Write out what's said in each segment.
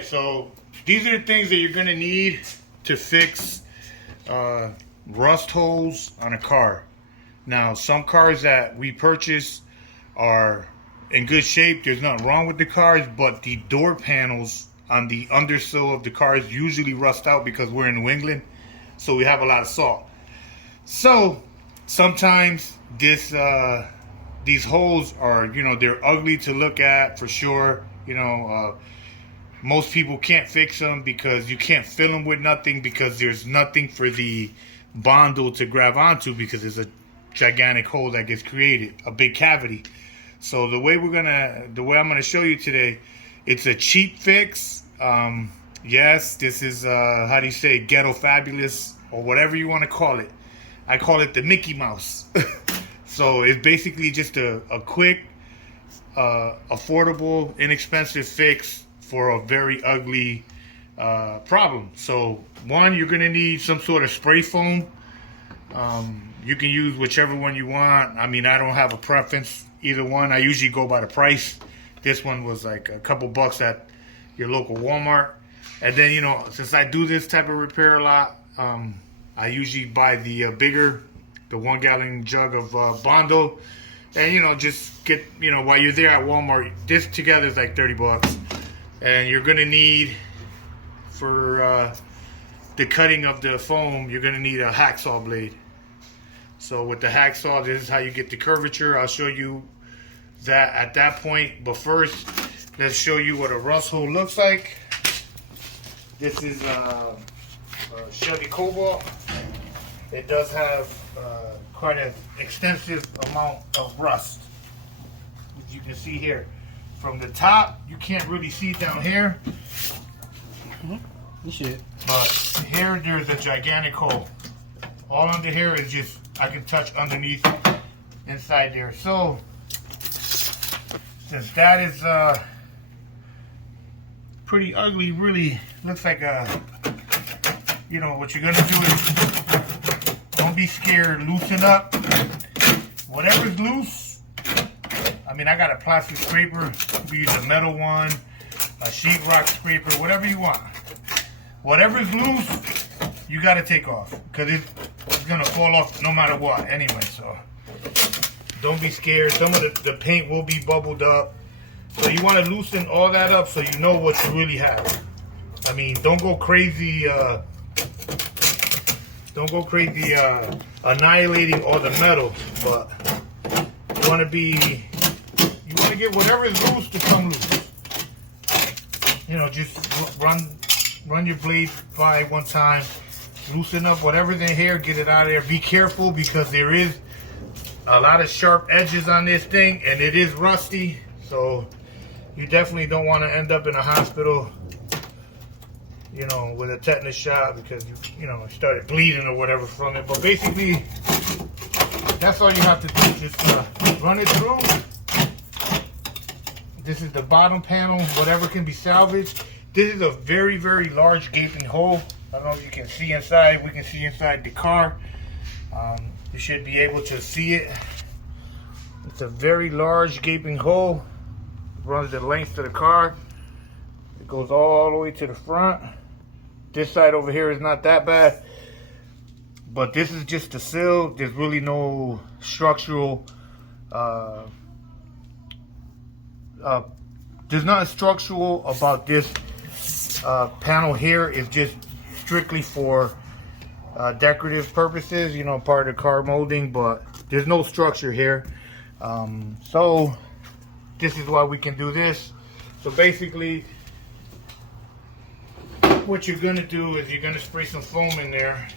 right, so these are the things that you're gonna need to fix rust holes on a car. Now, some cars that we purchase are in good shape. There's nothing wrong with the cars, but the door panels on the undersill of the cars usually rust out because we're in New England, so we have a lot of salt. So sometimes these holes are, they're ugly to look at for sure. Most people can't fix them because you can't fill them with nothing because there's nothing for the bondle to grab onto because there's a gigantic hole that gets created, a big cavity. So the way I'm gonna show you today, it's a cheap fix. Yes, this is how do you say, ghetto fabulous or whatever you want to call it. I call it the Mickey Mouse. So it's basically just a quick, affordable, inexpensive fix for a very ugly problem. So one, you're gonna need some sort of spray foam. You can use whichever one you want. I mean, I don't have a preference, either one. I usually go by the price. This one was like a couple bucks at your local Walmart. And then, since I do this type of repair a lot, I usually buy the bigger, the 1 gallon jug of Bondo. And, just get, while you're there at Walmart, this together is like 30 bucks. And you're going to need, for the cutting of the foam, you're going to need a hacksaw blade. So with the hacksaw, this is how you get the curvature. I'll show you that at that point. But first, let's show you what a rust hole looks like. This is a Chevy Cobalt. It does have quite an extensive amount of rust, as you can see here. From the top, you can't really see down here. You should. But here, there's a gigantic hole. All under here is just, I can touch underneath inside there. So, since that is pretty ugly, really looks like what you're gonna do is, don't be scared, loosen up. Whatever's loose, I mean, I got a plastic scraper, you use a metal one, a sheetrock scraper, whatever you want. Whatever's loose, you gotta take off, because it's gonna fall off no matter what anyway, so don't be scared. Some of the paint will be bubbled up, so you want to loosen all that up so you know what you really have. I mean, don't go crazy annihilating all the metal, but you want to get whatever is loose to come loose. Just run your blade by one time, loosen up whatever's in here, get it out of there. Be careful because there is a lot of sharp edges on this thing and it is rusty, so you definitely don't want to end up in a hospital, with a tetanus shot because you started bleeding or whatever from it. But basically, that's all you have to do. Just run it through. This is the bottom panel, whatever can be salvaged. This is a very, very large gaping hole. I don't know if you can see inside. We can see inside the car. You should be able to see it. It's a very large gaping hole. It runs the length of the car. It goes all the way to the front. This side over here is not that bad. But this is just the sill. There's really no structural there's nothing structural about this panel here. It's just strictly for decorative purposes, part of the car molding, but there's no structure here. So this is why we can do this. So basically, what you're gonna do is you're gonna spray some foam in there.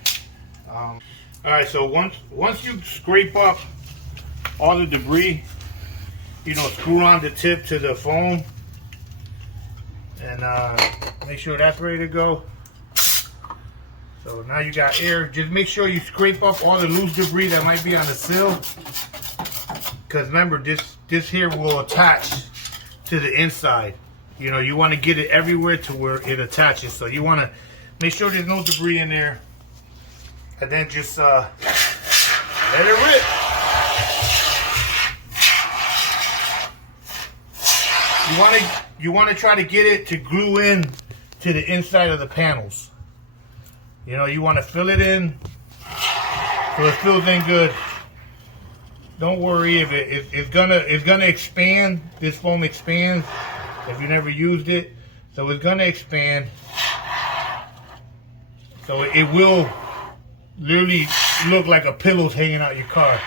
All right, so once you scrape up all the debris, screw on the tip to the foam and make sure that's ready to go. So now you got air. Just make sure you scrape up all the loose debris that might be on the sill, because remember, this here will attach to the inside. You want to get it everywhere to where it attaches. So you want to make sure there's no debris in there, and then just let it rip. You want to try to get it to glue in to the inside of the panels. You know, you want to fill it in so it fills in good. Don't worry if it's gonna expand. This foam expands if you never used it, so it's gonna expand. So it will literally look like a pillow's hanging out your car.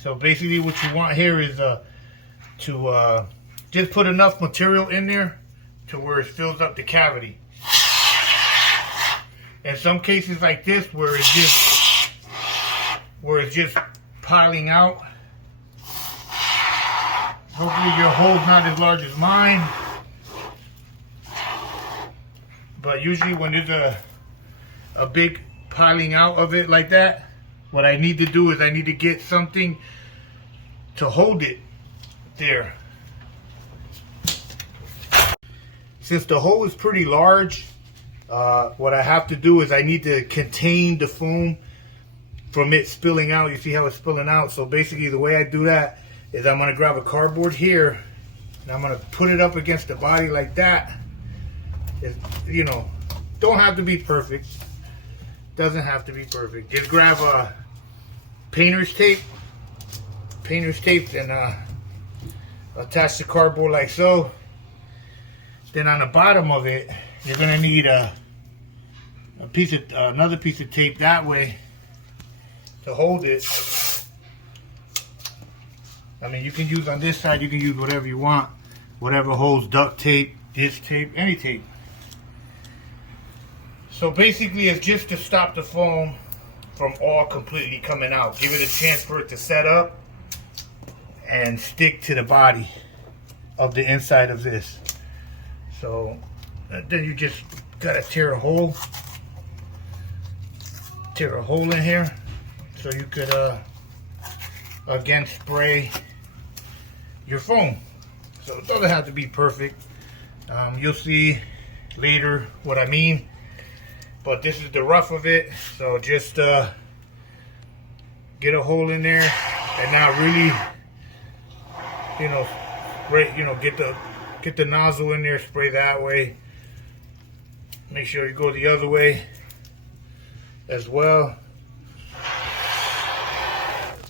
So basically, what you want here is to just put enough material in there to where it fills up the cavity. In some cases like this, where it's just piling out, hopefully your hole's not as large as mine. But usually when there's a big piling out of it like that, what I need to do is I need to get something to hold it there. Since the hole is pretty large, what I have to do is I need to contain the foam from it spilling out. You see how it's spilling out? So basically the way I do that is I'm going to grab a cardboard here and I'm going to put it up against the body like that. It's, you know, don't have to be perfect. Doesn't have to be perfect. Just grab a painter's tape and attach the cardboard like so. Then on the bottom of it, you're gonna need another piece of tape that way to hold it. I mean, you can use on this side, you can use whatever you want, whatever holds duct tape, disc tape, any tape. So basically, it's just to stop the foam from all completely coming out. Give it a chance for it to set up and stick to the body of the inside of this. So then you just gotta tear a hole in here so you could again spray your foam. So it doesn't have to be perfect. You'll see later what I mean, but this is the rough of it. So just get a hole in there and now really, get the nozzle in there, spray that way. Make sure you go the other way as well.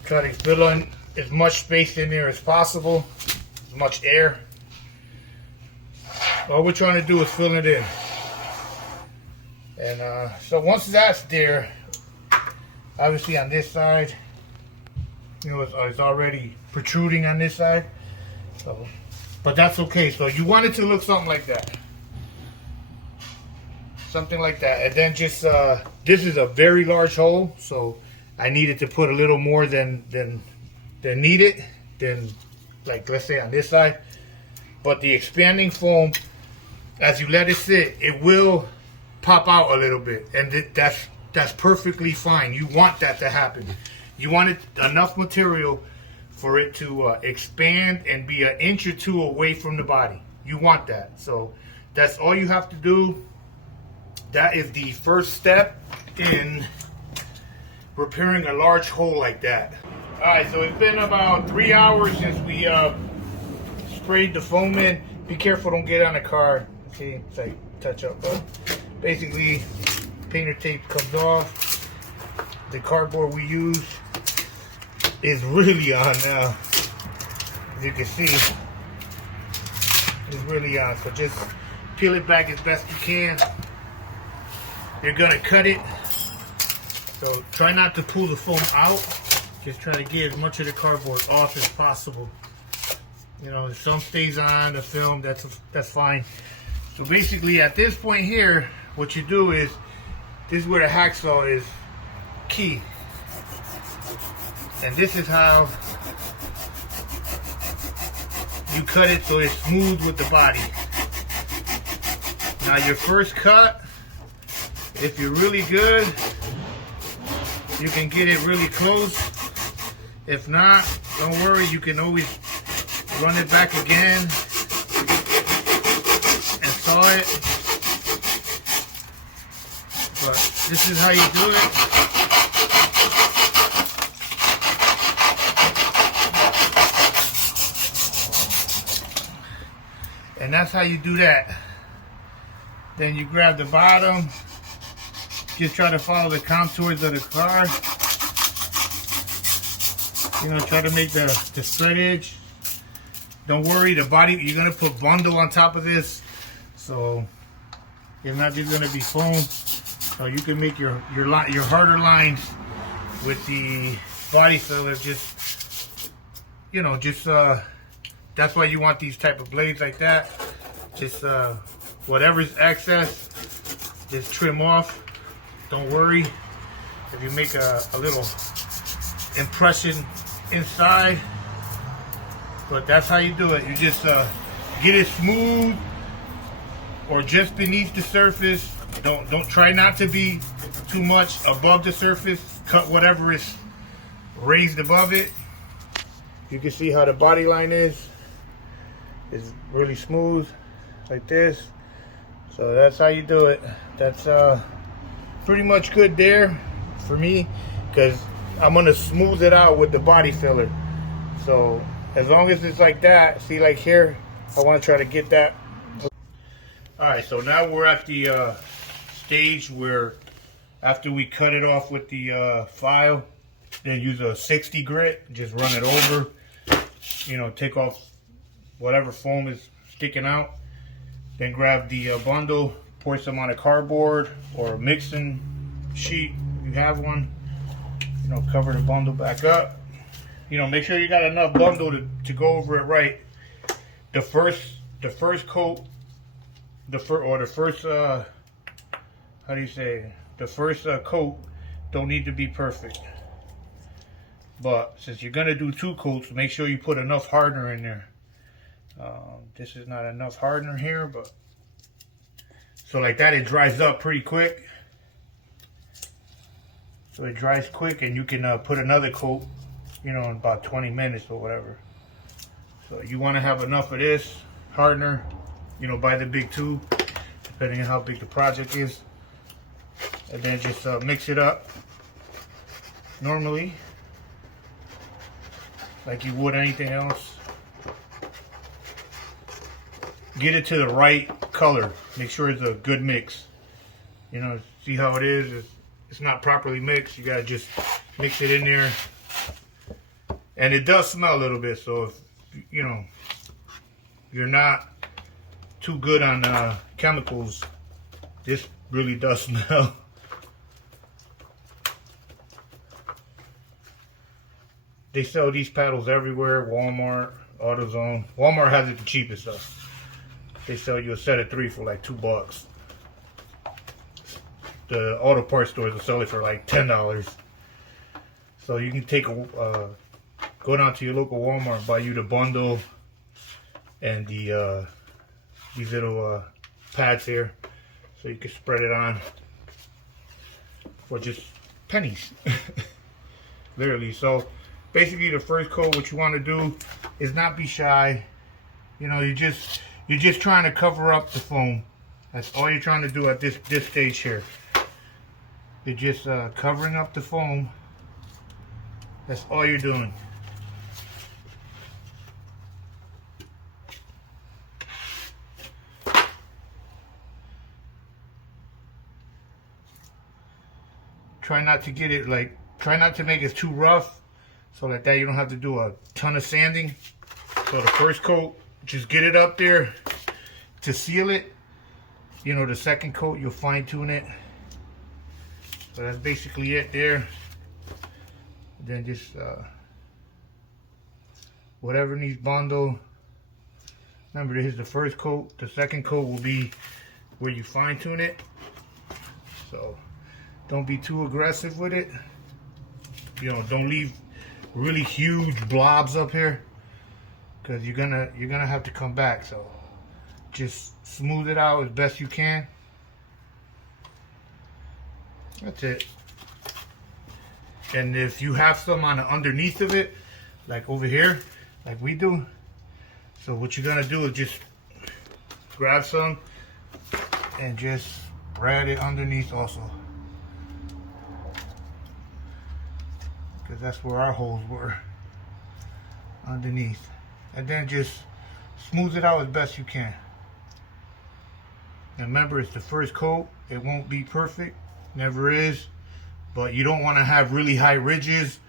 Try to fill in as much space in there as possible, as much air. All we're trying to do is fill it in. And so once that's there, obviously on this side, it's already protruding on this side. So, but that's okay. So you want it to look something like that. Something like that. And then just, this is a very large hole, so I needed to put a little more than needed, than like let's say on this side. But the expanding foam, as you let it sit, it will pop out a little bit, and that's perfectly fine. You want that to happen. You want enough material for it to expand and be an inch or two away from the body. You want that. So that's all you have to do. That is the first step in repairing a large hole like that. Alright, so it's been about 3 hours since we sprayed the foam in. Be careful, don't get on the car. Okay, it's like touch up. But basically, painter tape comes off. The cardboard we use is really on now. As you can see, it's really on. So just peel it back as best you can. You're gonna cut it. So try not to pull the foam out. Just try to get as much of the cardboard off as possible. You know, if some stays on the film, that's fine. So basically at this point here, what you do is, this is where the hacksaw is key. And this is how you cut it so it's smooth with the body. Now your first cut, if you're really good, you can get it really close. If not, don't worry, you can always run it back again and saw it. But this is how you do it. And that's how you do that. Then you grab the bottom. Just try to follow the contours of the car. You know, try to make the straight edge. Don't worry, the body, you're gonna put bundle on top of this, so it's not just gonna be foam. So you can make your harder lines with the body filler. Just, you know, just that's why you want these type of blades like that. Just whatever's excess, just trim off. Don't worry if you make a little impression inside, but that's how you do it. You just get it smooth or just beneath the surface. Don't try not to be too much above the surface. Cut whatever is raised above it. You can see how the body line is. It's really smooth like this. So that's how you do it. That's pretty much good there for me, because I'm gonna smooth it out with the body filler. So as long as it's like that, see, like here, I want to try to get that. All right, so now we're at the stage where after we cut it off with the file, then use a 60 grit, just run it over, you know, take off whatever foam is sticking out. Then grab the bundle, pour some on a cardboard or a mixing sheet if you have one. You know, cover the bundle back up. You know, make sure you got enough bundle to go over it right. The first coat, the first how do you say? The first coat don't need to be perfect. But since you're gonna do 2 coats, make sure you put enough hardener in there. This is not enough hardener here, but so like that, it dries up pretty quick. So it dries quick, and you can put another coat, you know, in about 20 minutes or whatever. So you want to have enough of this hardener, you know, buy the big tube, depending on how big the project is, and then just mix it up normally, like you would anything else. Get it to the right color. Make sure it's a good mix. You know, see how it is? It's not properly mixed. You gotta just mix it in there. And it does smell a little bit, so if, you know, you're not too good on chemicals, this really does smell. They sell these paddles everywhere. Walmart, AutoZone. Walmart has it the cheapest though. They sell you a set of 3 for like $2. The auto parts stores will sell it for like $10. So you can take a go down to your local Walmart, buy you the bundle and the these little pads here, so you can spread it on for just pennies. Literally. So basically, the first coat, what you want to do is not be shy. You know, you're just trying to cover up the foam. That's all you're trying to do at this stage here. You're just covering up the foam. That's all you're doing. Try not to get it like, try not to make it too rough, so that you don't have to do a ton of sanding. So the first coat, just get it up there to seal it. You know, the second coat, you'll fine tune it. So that's basically it there. Then just whatever needs bundle. Remember, this is the first coat. The second coat will be where you fine tune it. So don't be too aggressive with it. You know, don't leave really huge blobs up here, because you're gonna have to come back. So just smooth it out as best you can. That's it. And if you have some on the underneath of it, like over here, like we do, so what you're gonna do is just grab some and just spread it underneath also, because that's where our holes were, underneath. And then just smooth it out as best you can. And remember, it's the first coat. It won't be perfect, never is. But you don't want to have really high ridges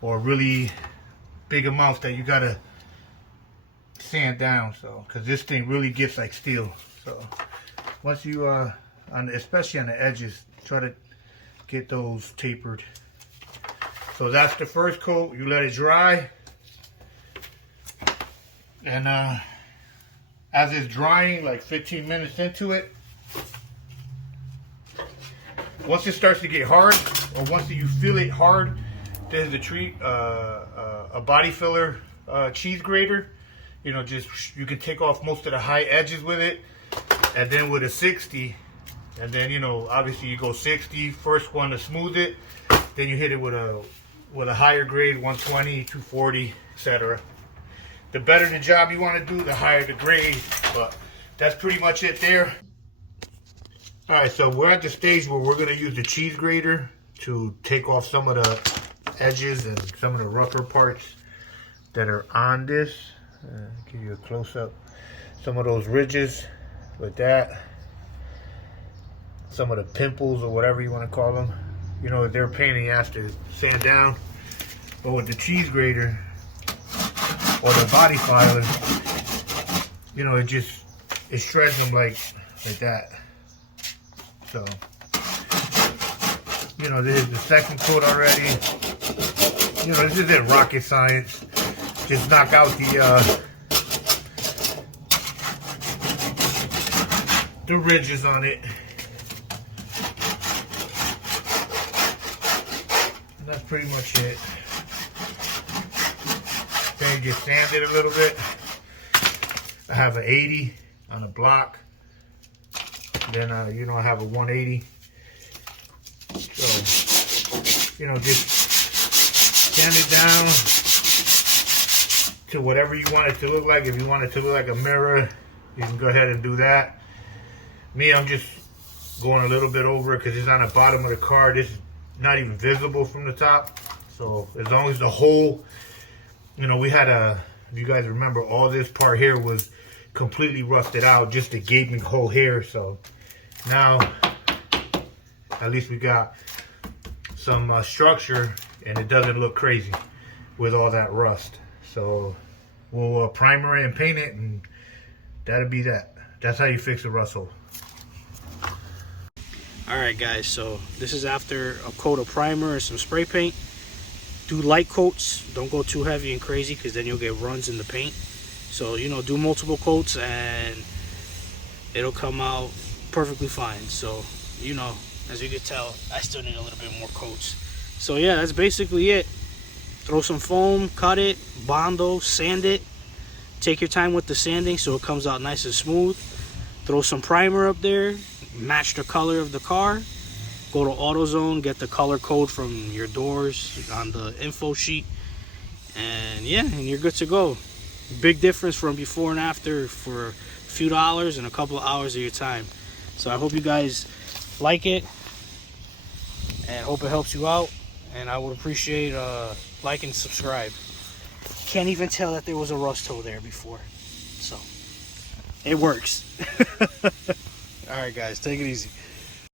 or really big amounts that you gotta sand down. So, because this thing really gets like steel. So, once you especially on the edges, try to get those tapered. So that's the first coat. You let it dry, and as it's drying, like 15 minutes into it, once it starts to get hard, or once you feel it hard, there's a body filler cheese grater. You know, just you can take off most of the high edges with it, and then with a 60, and then, you know, obviously you go 60, first one to smooth it, then you hit it with a higher grade, 120, 240, etc. The better the job you want to do, the higher the grade. But that's pretty much it there. All right, so we're at the stage where we're going to use the cheese grater to take off some of the edges and some of the rougher parts that are on this. Give you a close-up. Some of those ridges with that. Some of the pimples or whatever you want to call them. You know, they're a pain in the ass to sand down. But with the cheese grater or the body filer, you know, it shreds them like that. So, you know, this is the second coat already. You know, this isn't rocket science. Just knock out the ridges on it. And that's pretty much it. Then just sand it a little bit. I have an 80 on a block. Then, you know, I have a 180. So, you know, just sand it down to whatever you want it to look like. If you want it to look like a mirror, you can go ahead and do that. Me, I'm just going a little bit over it because it's on the bottom of the car. This is not even visible from the top. So, as long as the whole, you know, we had if you guys remember, all this part here was completely rusted out, just the gaping hole here. So now at least we got some structure, and it doesn't look crazy with all that rust. So we'll primer it and paint it, and that'll be that. That's how you fix a rust hole. Alright guys, so this is after a coat of primer and some spray paint. Do light coats, don't go too heavy and crazy, because then you'll get runs in the paint. So, you know, do multiple coats and it'll come out perfectly fine. So, you know, as you can tell, I still need a little bit more coats. So yeah, that's basically it. Throw some foam, cut it, Bondo, sand it. Take your time with the sanding so it comes out nice and smooth. Throw some primer up there, match the color of the car. Go to AutoZone, get the color code from your doors on the info sheet. And yeah, and you're good to go. Big difference from before and after for a few dollars and a couple of hours of your time. So I hope you guys like it and hope it helps you out. And I would appreciate like and subscribe. Can't even tell that there was a rust hole there before. So it works. All right, guys, take it easy.